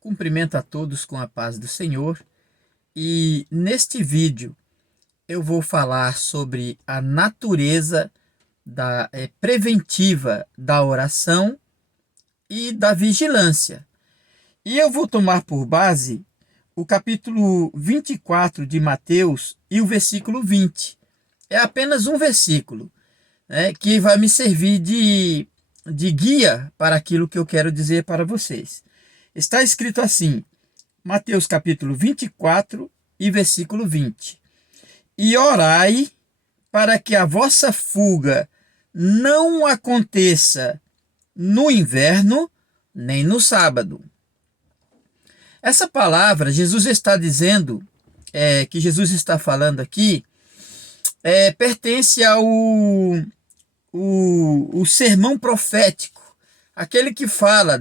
Cumprimento a todos com a paz do Senhor e neste vídeo eu vou falar sobre a natureza preventiva da oração e da vigilância. E eu vou tomar por base o capítulo 24 de Mateus e o versículo 20. É apenas um versículo, que vai me servir de guia para aquilo que eu quero dizer para vocês. Está escrito assim, Mateus capítulo 24 e versículo 20. E orai para que a vossa fuga não aconteça no inverno, nem no sábado. Essa palavra, Jesus está dizendo, que Jesus está falando aqui, pertence ao o sermão profético, aquele que fala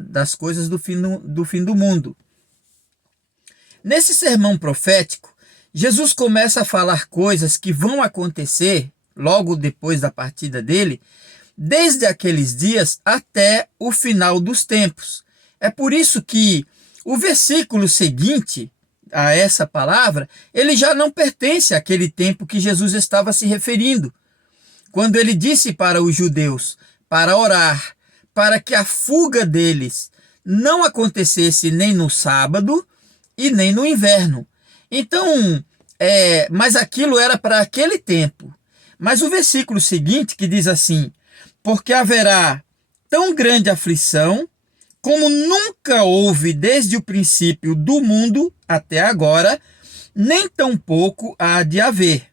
das coisas do fim do mundo. Nesse sermão profético, Jesus começa a falar coisas que vão acontecer logo depois da partida dele, desde aqueles dias até o final dos tempos. É por isso que o versículo seguinte a essa palavra, ele já não pertence àquele tempo que Jesus estava se referindo, quando ele disse para os judeus para orar, para que a fuga deles não acontecesse nem no sábado e nem no inverno. Então, mas aquilo era para aquele tempo. Mas o versículo seguinte que diz assim, porque haverá tão grande aflição, como nunca houve desde o princípio do mundo até agora, nem tampouco há de haver.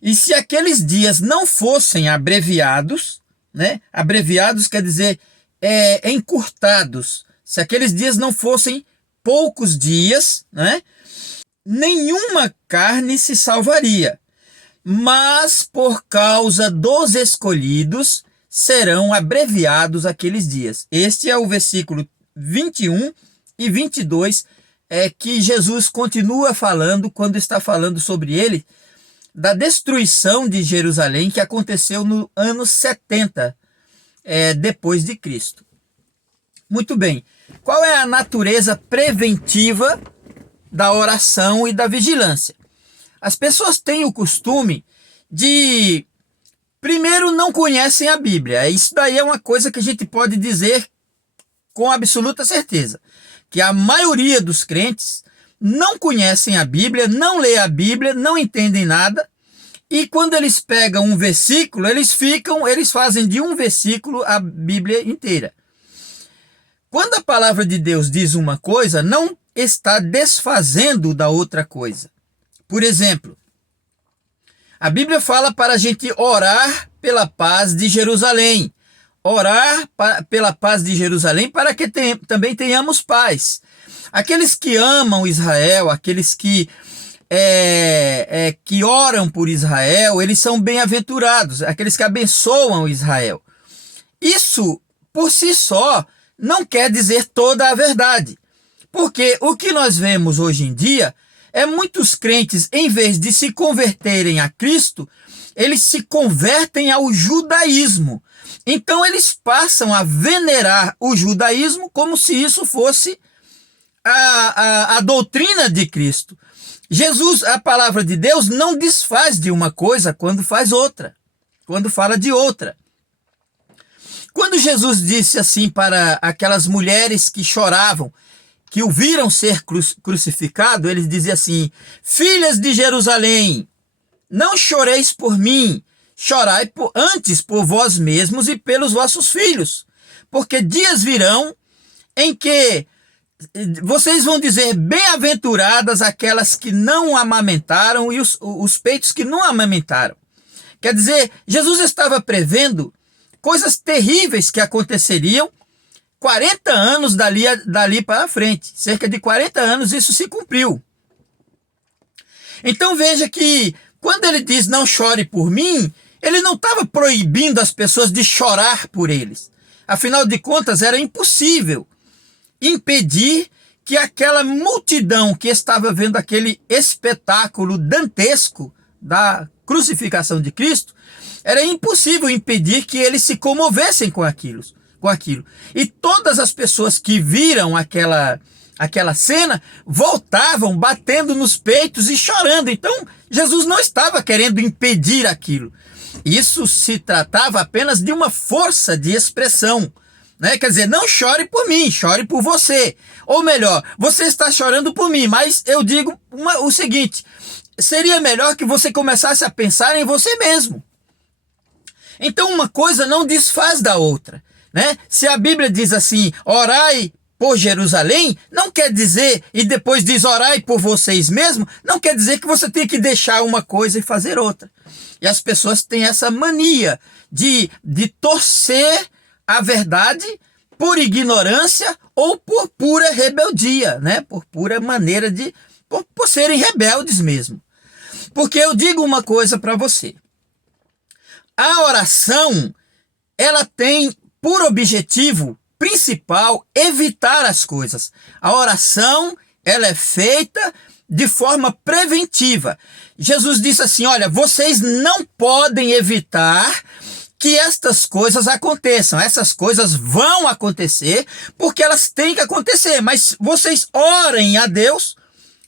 E se aqueles dias não fossem abreviados, abreviados quer dizer encurtados, se aqueles dias não fossem poucos dias, nenhuma carne se salvaria, mas por causa dos escolhidos serão abreviados aqueles dias. Este é o versículo 21 e 22 que Jesus continua falando quando está falando sobre ele, da destruição de Jerusalém que aconteceu no ano 70 depois de Cristo. Muito bem, qual é a natureza preventiva da oração e da vigilância? As pessoas têm o costume de, primeiro, não conhecem a Bíblia. Isso daí é uma coisa que a gente pode dizer com absoluta certeza, que a maioria dos crentes não conhecem a Bíblia, não lê a Bíblia, não entendem nada, e quando eles pegam um versículo, eles fazem de um versículo a Bíblia inteira. Quando a palavra de Deus diz uma coisa, não está desfazendo da outra coisa. Por exemplo, a Bíblia fala para a gente orar pela paz de Jerusalém. Orar pela paz de Jerusalém para que também tenhamos paz. Aqueles que amam Israel, aqueles que oram por Israel, eles são bem-aventurados, aqueles que abençoam Israel. Isso, por si só, não quer dizer toda a verdade. Porque o que nós vemos hoje em dia é muitos crentes, em vez de se converterem a Cristo, eles se convertem ao judaísmo. Então eles passam a venerar o judaísmo como se isso fosse a doutrina de Cristo. Jesus, a palavra de Deus, não desfaz de uma coisa quando faz outra, quando fala de outra. Quando Jesus disse assim para aquelas mulheres que choravam, que o viram ser crucificado, ele dizia assim, filhas de Jerusalém, não choreis por mim, chorai antes por vós mesmos e pelos vossos filhos, porque dias virão em que vocês vão dizer, bem-aventuradas aquelas que não amamentaram e os peitos que não amamentaram. Quer dizer, Jesus estava prevendo coisas terríveis que aconteceriam 40 anos dali para frente. Cerca de 40 anos isso se cumpriu. Então veja que quando ele diz não chore por mim, ele não estava proibindo as pessoas de chorar por eles. Afinal de contas, era impossível impedir que aquela multidão que estava vendo aquele espetáculo dantesco da crucificação de Cristo, era impossível impedir que eles se comovessem com aquilo. com aquilo. E todas as pessoas que viram aquela cena voltavam batendo nos peitos e chorando. Então, Jesus não estava querendo impedir aquilo. Isso se tratava apenas de uma força de expressão, né? Quer dizer, não chore por mim, chore por você. Ou melhor, você está chorando por mim, mas eu digo o seguinte: seria melhor que você começasse a pensar em você mesmo. Então, uma coisa não desfaz da outra, né? Se a Bíblia diz assim, orai por Jerusalém, não quer dizer, e depois diz orai por vocês mesmos, não quer dizer que você tem que deixar uma coisa e fazer outra. E as pessoas têm essa mania de torcer a verdade por ignorância ou por pura rebeldia, né? Por pura maneira de... por serem rebeldes mesmo. Porque eu digo uma coisa para você. A oração, ela tem por objetivo principal evitar as coisas. A oração, ela é feita de forma preventiva. Jesus disse assim, olha, vocês não podem evitar que estas coisas aconteçam. Essas coisas vão acontecer porque elas têm que acontecer. Mas vocês orem a Deus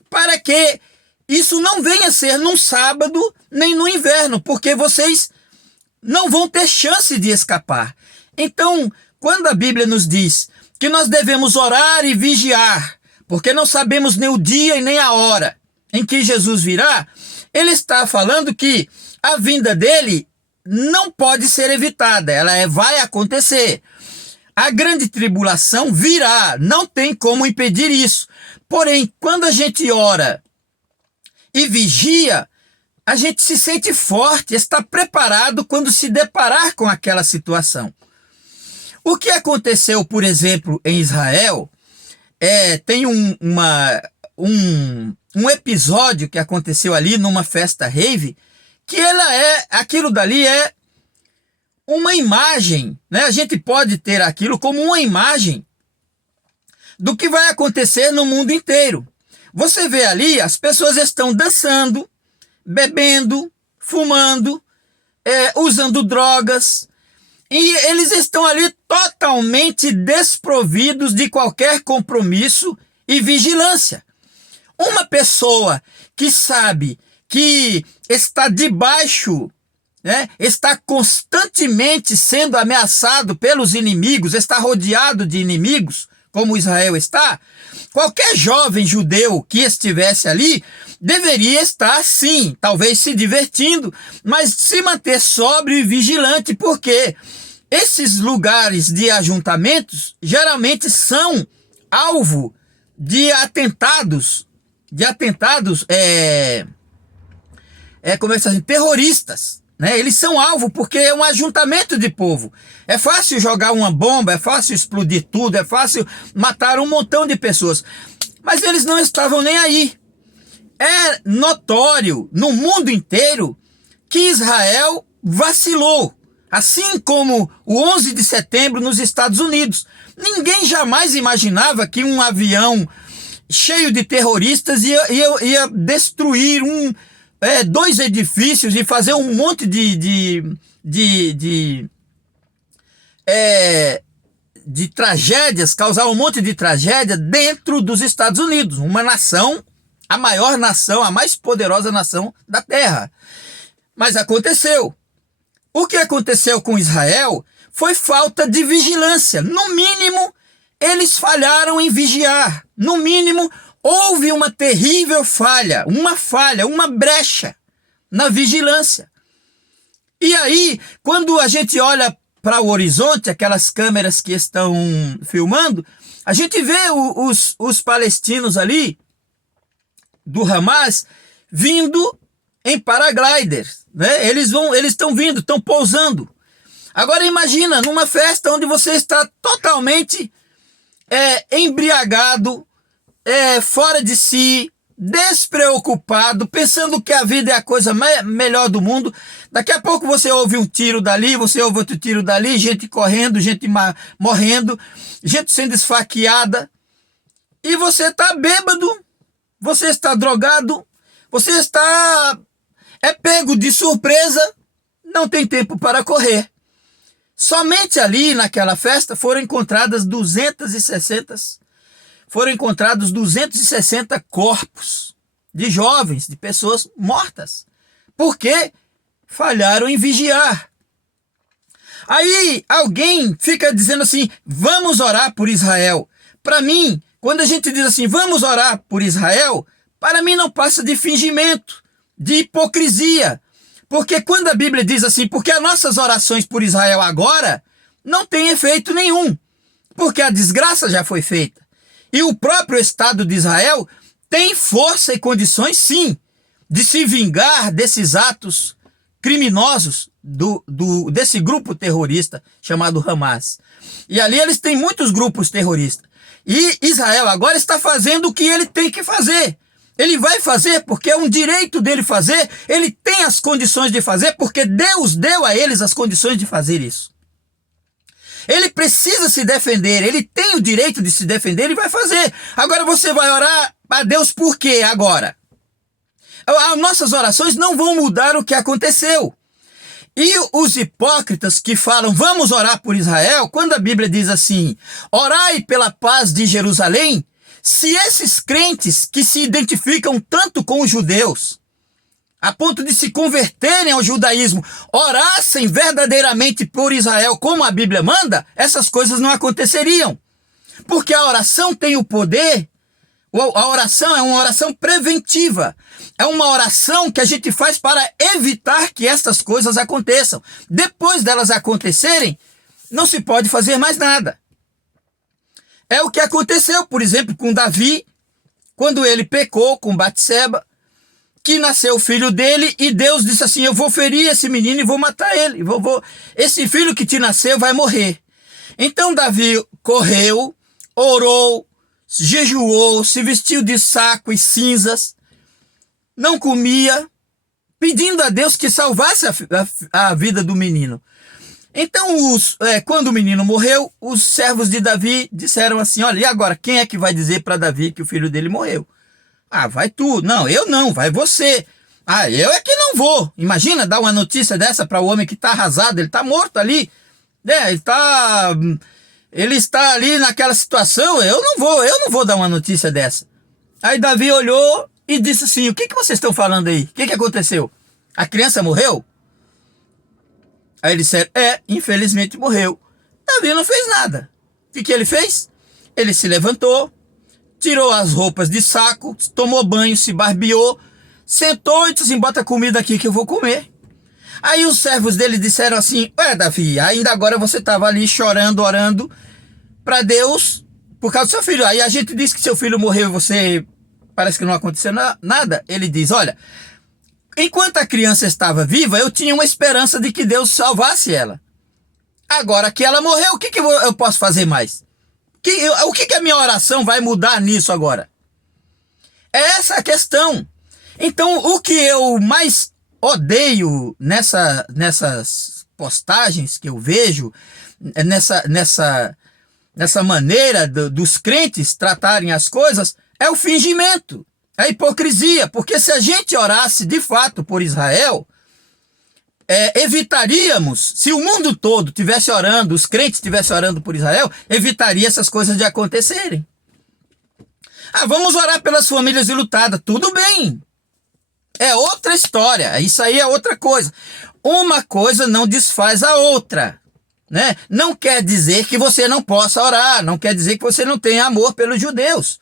para que isso não venha a ser num sábado nem no inverno, porque vocês não vão ter chance de escapar. Então, quando a Bíblia nos diz que nós devemos orar e vigiar, porque não sabemos nem o dia e nem a hora em que Jesus virá, ele está falando que a vinda dele não pode ser evitada, ela vai acontecer. A grande tribulação virá, não tem como impedir isso. Porém, quando a gente ora e vigia, a gente se sente forte, está preparado quando se deparar com aquela situação. O que aconteceu, por exemplo, em Israel, tem um episódio que aconteceu ali numa festa rave, que aquilo dali é uma imagem, né? A gente pode ter aquilo como uma imagem do que vai acontecer no mundo inteiro. Você vê ali, as pessoas estão dançando, bebendo, fumando, usando drogas, e eles estão ali totalmente desprovidos de qualquer compromisso e vigilância. Uma pessoa que sabe que está debaixo, né, está constantemente sendo ameaçado pelos inimigos, está rodeado de inimigos, como Israel está, qualquer jovem judeu que estivesse ali deveria estar, sim, talvez se divertindo, mas se manter sóbrio e vigilante, porque esses lugares de ajuntamentos geralmente são alvo de atentados, como é que se diz, terroristas, né? Eles são alvo porque é um ajuntamento de povo. É fácil jogar uma bomba, é fácil explodir tudo, é fácil matar um montão de pessoas. Mas eles não estavam nem aí. É notório no mundo inteiro que Israel vacilou, assim como o 11 de setembro nos Estados Unidos. Ninguém jamais imaginava que um avião cheio de terroristas ia destruir 2 edifícios e fazer um monte de tragédias, causar um monte de tragédia dentro dos Estados Unidos, uma nação, a maior nação, a mais poderosa nação da Terra. Mas aconteceu. O que aconteceu com Israel foi falta de vigilância. No mínimo, eles falharam em vigiar. No mínimo, houve uma terrível falha, uma brecha na vigilância. E aí, quando a gente olha para o horizonte, aquelas câmeras que estão filmando, a gente vê os palestinos ali, do Hamas, vindo em paragliders, né? Eles estão vindo, estão pousando. Agora imagina, numa festa onde você está totalmente embriagado, fora de si, despreocupado, pensando que a vida é a coisa melhor do mundo. Daqui a pouco você ouve um tiro dali, você ouve outro tiro dali, gente correndo, gente morrendo, gente sendo esfaqueada. E você está bêbado, você está drogado, você está pego de surpresa, não tem tempo para correr. Somente ali naquela festa foram encontrados 260 corpos de jovens, de pessoas mortas, porque falharam em vigiar. Aí alguém fica dizendo assim, vamos orar por Israel. Para mim, quando a gente diz assim, vamos orar por Israel, para mim não passa de fingimento, de hipocrisia. Porque quando a Bíblia diz assim, porque as nossas orações por Israel agora não têm efeito nenhum, porque a desgraça já foi feita. E o próprio Estado de Israel tem força e condições, sim, de se vingar desses atos criminosos desse grupo terrorista chamado Hamas. E ali eles têm muitos grupos terroristas. E Israel agora está fazendo o que ele tem que fazer. Ele vai fazer porque é um direito dele fazer, ele tem as condições de fazer, porque Deus deu a eles as condições de fazer isso. Ele precisa se defender, ele tem o direito de se defender, ele vai fazer. Agora você vai orar a Deus por quê agora? As nossas orações não vão mudar o que aconteceu. E os hipócritas que falam, vamos orar por Israel, quando a Bíblia diz assim, orai pela paz de Jerusalém, se esses crentes que se identificam tanto com os judeus, a ponto de se converterem ao judaísmo, orassem verdadeiramente por Israel como a Bíblia manda, essas coisas não aconteceriam. Porque a oração tem o poder, a oração é uma oração preventiva, é uma oração que a gente faz para evitar que essas coisas aconteçam. Depois delas acontecerem, não se pode fazer mais nada. É o que aconteceu, por exemplo, com Davi, quando ele pecou com Batseba, que nasceu o filho dele e Deus disse assim, eu vou ferir esse menino e vou matar ele. Esse filho que te nasceu vai morrer. Então Davi correu, orou, jejuou, se vestiu de saco e cinzas, não comia, pedindo a Deus que salvasse a vida do menino. Então, quando o menino morreu, os servos de Davi disseram assim, olha, e agora, quem é que vai dizer para Davi que o filho dele morreu? Ah, vai tu. Não, eu não, vai você. Ah, eu é que não vou. Imagina dar uma notícia dessa para o homem que está arrasado, ele está morto ali. Ele está ali naquela situação, eu não vou dar uma notícia dessa. Aí Davi olhou e disse assim, o que vocês estão falando aí? O que aconteceu? A criança morreu? Aí eles disseram, infelizmente morreu. Davi não fez nada. O que ele fez? Ele se levantou, tirou as roupas de saco, tomou banho, se barbeou, sentou e disse assim, bota comida aqui que eu vou comer. Aí os servos dele disseram assim, Davi, ainda agora você estava ali chorando, orando para Deus por causa do seu filho. Aí a gente disse que seu filho morreu e você parece que não aconteceu nada. Ele diz, olha, enquanto a criança estava viva, eu tinha uma esperança de que Deus salvasse ela. Agora que ela morreu, o que eu posso fazer mais? O que a minha oração vai mudar nisso agora? É essa a questão. Então, o que eu mais odeio nessas postagens que eu vejo, nessa maneira dos crentes tratarem as coisas, é o fingimento, é a hipocrisia. Porque se a gente orasse de fato por Israel, evitaríamos, se o mundo todo estivesse orando, os crentes estivessem orando por Israel, evitaria essas coisas de acontecerem. Vamos orar pelas famílias enlutadas, tudo bem. É outra história, isso aí é outra coisa. Uma coisa não desfaz a outra, né? Não quer dizer que você não possa orar, não quer dizer que você não tenha amor pelos judeus.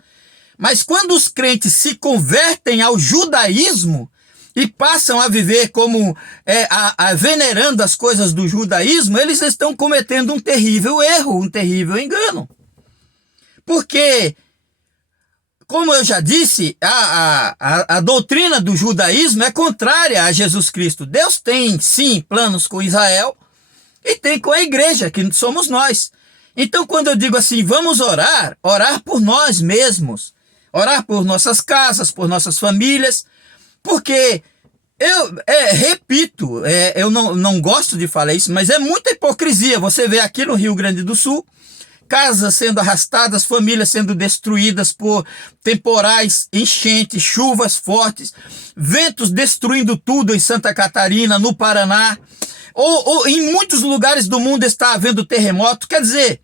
Mas quando os crentes se convertem ao judaísmo e passam a viver como venerando as coisas do judaísmo, eles estão cometendo um terrível erro, um terrível engano. Porque, como eu já disse, a doutrina do judaísmo é contrária a Jesus Cristo. Deus tem, sim, planos com Israel e tem com a igreja, que somos nós. Então, quando eu digo assim, vamos orar por nós mesmos, orar por nossas casas, por nossas famílias, porque repito, eu não gosto de falar isso, mas é muita hipocrisia. Você vê aqui no Rio Grande do Sul, casas sendo arrastadas, famílias sendo destruídas por temporais, enchentes, chuvas fortes, ventos destruindo tudo em Santa Catarina, no Paraná, ou em muitos lugares do mundo está havendo terremoto, quer dizer,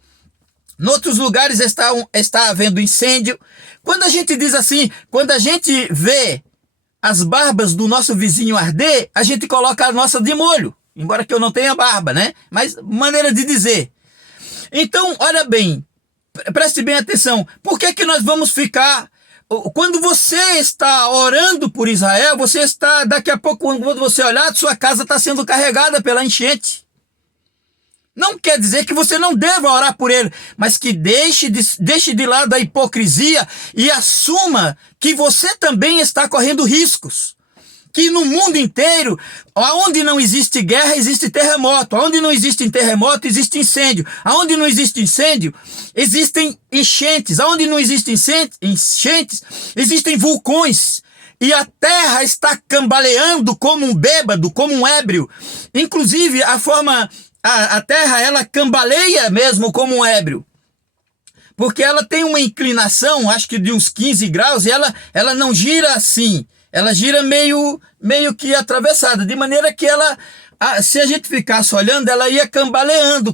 em outros lugares está havendo incêndio. Quando a gente diz assim, quando a gente vê as barbas do nosso vizinho arder, a gente coloca a nossa de molho, embora que eu não tenha barba, né? Mas maneira de dizer. Então, olha bem, preste bem atenção, por que nós vamos ficar... Quando você está orando por Israel, você está, daqui a pouco, quando você olhar, sua casa está sendo carregada pela enchente. Não quer dizer que você não deva orar por ele, mas que deixe de lado a hipocrisia e assuma que você também está correndo riscos. Que no mundo inteiro, onde não existe guerra, existe terremoto. Onde não existe terremoto, existe incêndio. Onde não existe incêndio, existem enchentes. Onde não existem enchentes, existem vulcões. E a terra está cambaleando como um bêbado, como um ébrio. Inclusive, a terra, ela cambaleia mesmo como um ébrio. Porque ela tem uma inclinação, acho que de uns 15 graus, e ela não gira assim. Ela gira meio que atravessada, de maneira que se a gente ficasse olhando, ela ia cambaleando,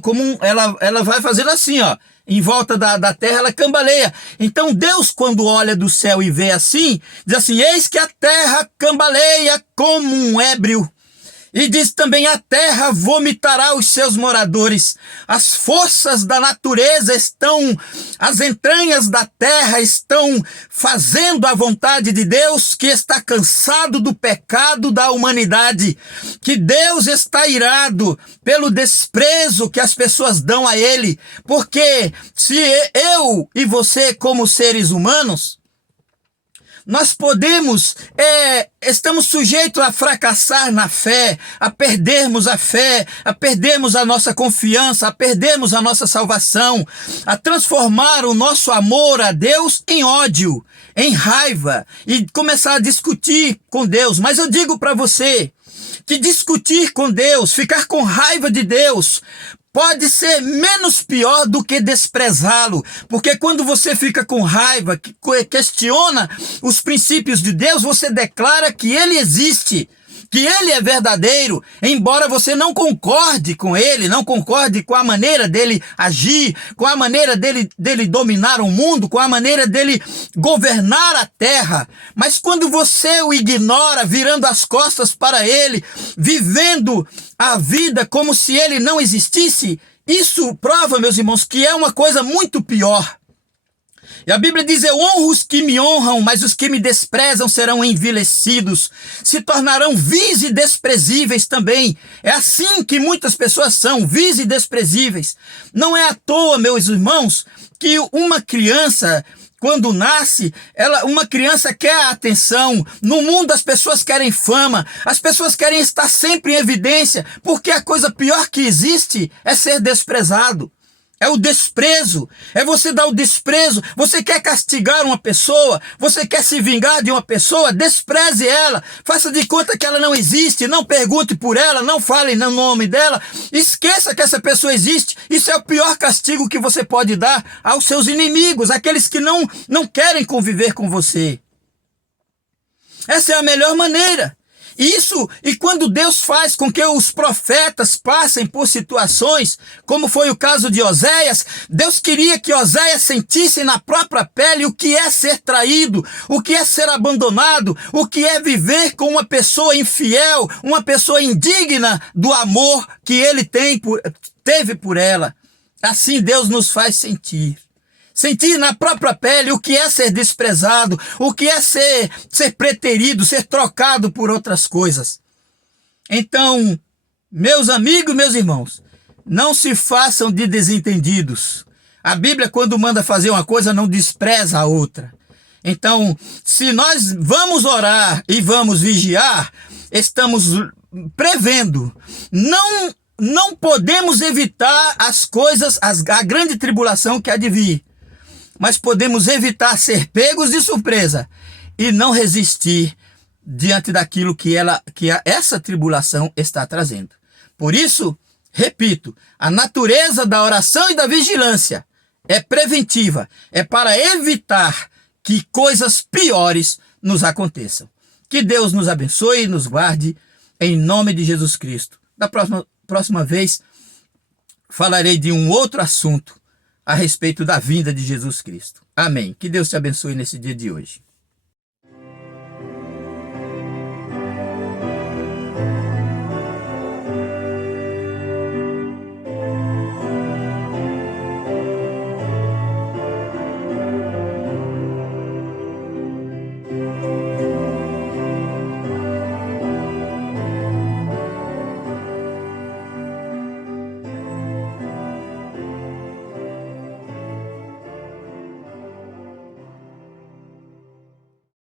ela vai fazendo assim, ó, em volta da terra, ela cambaleia. Então Deus, quando olha do céu e vê assim, diz assim, eis que a terra cambaleia como um ébrio. E diz também, a terra vomitará os seus moradores. As forças da natureza as entranhas da terra estão fazendo a vontade de Deus, que está cansado do pecado da humanidade. Que Deus está irado pelo desprezo que as pessoas dão a ele. Porque se eu e você, como seres humanos, nós estamos sujeitos a fracassar na fé, a perdermos a fé, a perdermos a nossa confiança, a perdermos a nossa salvação, a transformar o nosso amor a Deus em ódio, em raiva e começar a discutir com Deus. Mas eu digo para você que discutir com Deus, ficar com raiva de Deus, pode ser menos pior do que desprezá-lo, porque quando você fica com raiva, questiona os princípios de Deus, você declara que ele existe, que ele é verdadeiro, embora você não concorde com ele, não concorde com a maneira dele agir, com a maneira dele dominar o mundo, com a maneira dele governar a terra. Mas quando você o ignora, virando as costas para ele, vivendo a vida como se ele não existisse, isso prova, meus irmãos, que é uma coisa muito pior. E a Bíblia diz, eu honro os que me honram, mas os que me desprezam serão envilecidos, se tornarão vis e desprezíveis também. É assim que muitas pessoas são, vis e desprezíveis. Não é à toa, meus irmãos, que uma criança, quando nasce, uma criança quer a atenção. No mundo as pessoas querem fama, as pessoas querem estar sempre em evidência, porque a coisa pior que existe é ser desprezado. É o desprezo, é você dar o desprezo. Você quer castigar uma pessoa, você quer se vingar de uma pessoa, despreze ela, faça de conta que ela não existe, não pergunte por ela, não fale no nome dela, esqueça que essa pessoa existe. Isso é o pior castigo que você pode dar aos seus inimigos, aqueles que não querem conviver com você. Essa é a melhor maneira. E quando Deus faz com que os profetas passem por situações, como foi o caso de Oséias, Deus queria que Oséias sentisse na própria pele o que é ser traído, o que é ser abandonado, o que é viver com uma pessoa infiel, uma pessoa indigna do amor que ele teve por ela. Assim Deus nos faz sentir. Sentir na própria pele o que é ser desprezado, o que é ser preterido, ser trocado por outras coisas. Então, meus amigos, meus irmãos, não se façam de desentendidos. A Bíblia, quando manda fazer uma coisa, não despreza a outra. Então, se nós vamos orar e vamos vigiar, estamos prevendo. Não podemos evitar as coisas, a grande tribulação que há de vir. Mas podemos evitar ser pegos de surpresa e não resistir diante daquilo que essa tribulação está trazendo. Por isso, repito, a natureza da oração e da vigilância é preventiva, é para evitar que coisas piores nos aconteçam. Que Deus nos abençoe e nos guarde, em nome de Jesus Cristo. próxima vez falarei de um outro assunto a respeito da vinda de Jesus Cristo. Amém. Que Deus te abençoe nesse dia de hoje.